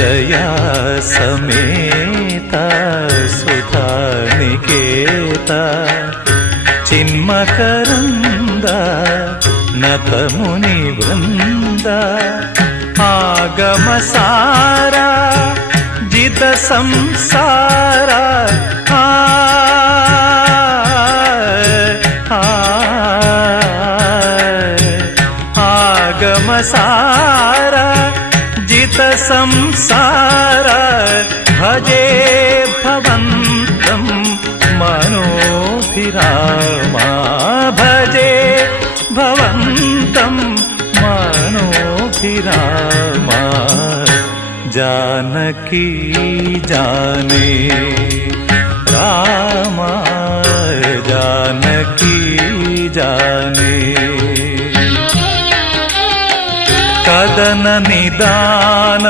जया समेत सुधानिकेता चिन्मकरन्द नतमुनिवृन्द आगमसारा जित संसारा आगमसारा जित संसारा भजे भवन्तं मनोभिरामा भजे भवन्तं मनोभिरामा जानकी जाने रामा जानकी जाने कदन निदान